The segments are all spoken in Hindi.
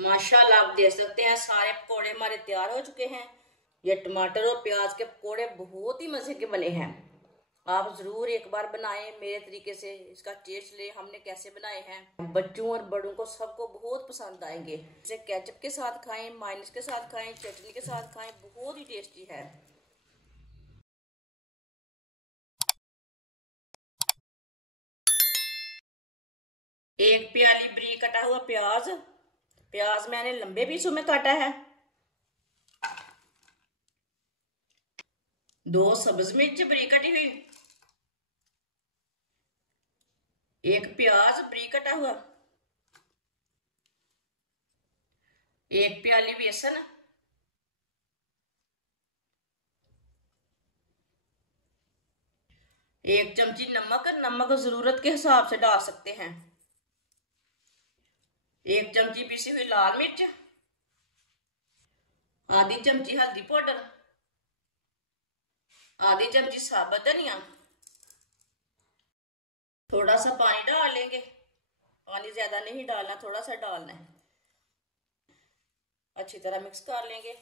माशाल्लाह आप देख सकते हैं सारे पकोड़े हमारे तैयार हो चुके हैं। ये टमाटर और प्याज के पकोड़े बहुत ही मजे के बने हैं। आप जरूर एक बार बनाएं मेरे तरीके से, इसका टेस्ट ले हमने कैसे बनाए हैं। बच्चों और बड़ों को सबको बहुत पसंद आएंगे। इसे केचप के साथ खाएं, मायोनीज के साथ खाएं, चटनी के साथ खाएं, बहुत ही टेस्टी है। एक प्याली बारीक कटा हुआ प्याज, प्याज मैंने लंबे पीसों में काटा है। 2 सब्ज मिर्च बारीक कटी हुई, एक प्याज बारीक कटा हुआ, एक प्याली बेसन, एक चमची नमक, नमक जरूरत के हिसाब से डाल सकते हैं, एक चमची पीसी हुई लाल मिर्च, आधी चमची हल्दी पाउडर, आधी चमची साबुत धनिया। थोड़ा सा पानी डाल लेंगे, पानी ज्यादा नहीं डालना, थोड़ा सा डालना है। अच्छी तरह मिक्स कर लेंगे।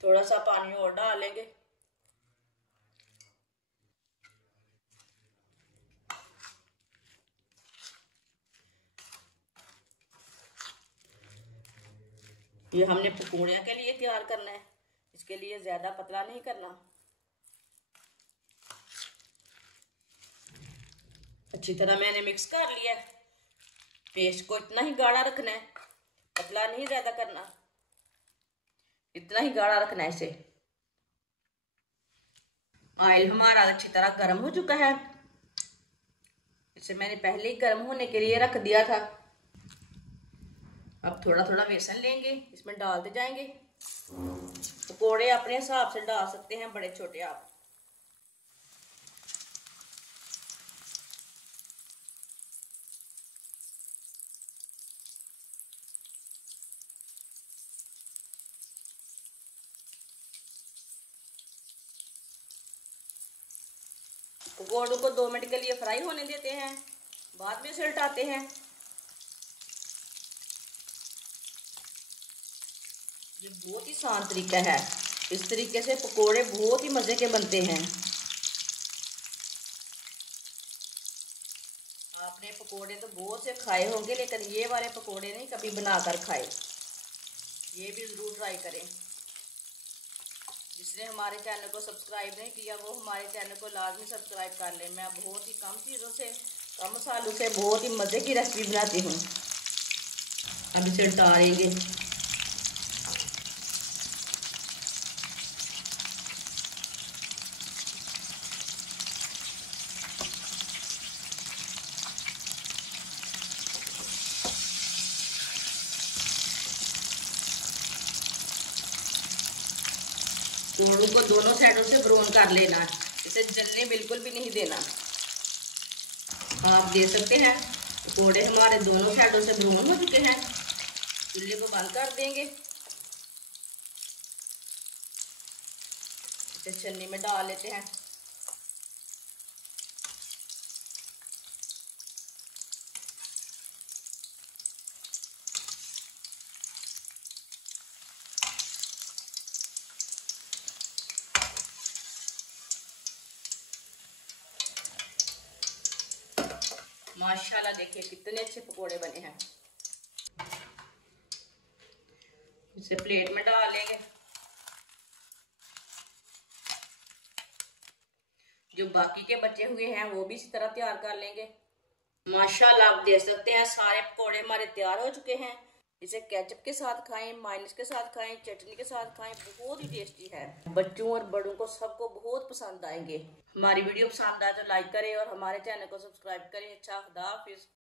थोड़ा सा पानी और डाल लेंगे। ये हमने पकौड़ियों के लिए तैयार करना है, इसके लिए ज्यादा पतला नहीं करना। अच्छी तरह मैंने मिक्स कर लिया है। पेस्ट को इतना ही गाढ़ा रखना है, पतला नहीं ज्यादा करना, इतना ही गाढ़ा रखना है इसे। ऑयल हमारा अच्छी तरह गर्म हो चुका है, इसे मैंने पहले ही गर्म होने के लिए रख दिया था। अब थोड़ा थोड़ा बेसन लेंगे, इसमें डालते जाएंगे। पकोड़े अपने हिसाब से डाल सकते हैं, बड़े छोटे आप। पकोड़ों को 2 मिनट के लिए फ्राई होने देते हैं, बाद में इसे उल्टाते हैं। ये बहुत ही आसान तरीका है, इस तरीके से पकोड़े बहुत ही मजे के बनते हैं। आपने पकोड़े तो बहुत से खाए होंगे, लेकिन ये वाले पकोड़े नहीं कभी बनाकर खाए। ये भी जरूर ट्राई करें। जिसने हमारे चैनल को सब्सक्राइब नहीं किया वो हमारे चैनल को लाजमी सब्सक्राइब कर लें। मैं बहुत ही कम चीज़ों से, कम मसालों से बहुत ही मज़े की रेसिपी बनाती हूँ। अब इसे उतारेंगे। पकोड़ों को दोनों साइडों से ब्राउन कर लेना है, इसे जलने बिल्कुल भी नहीं देना। आप देख सकते हैं पकोड़े हमारे दोनों साइडों से ब्राउन हो चुके हैं। चूल्हे को बंद कर देंगे, इसे छन्नी में डाल लेते हैं। माशाल्लाह देखिए कितने अच्छे पकोड़े बने हैं। इसे प्लेट में डाल लेंगे। जो बाकी के बचे हुए हैं वो भी इसी तरह तैयार कर लेंगे। माशाल्लाह आप देख सकते हैं सारे पकोड़े हमारे तैयार हो चुके हैं। इसे केचप के साथ खाएं, मायोनीज के साथ खाएं, चटनी के साथ खाएं, बहुत ही टेस्टी है। बच्चों और बड़ों को सबको बहुत पसंद आएंगे। हमारी वीडियो पसंद आए तो लाइक करें और हमारे चैनल को सब्सक्राइब करें। अच्छा, खुदा हाफिज।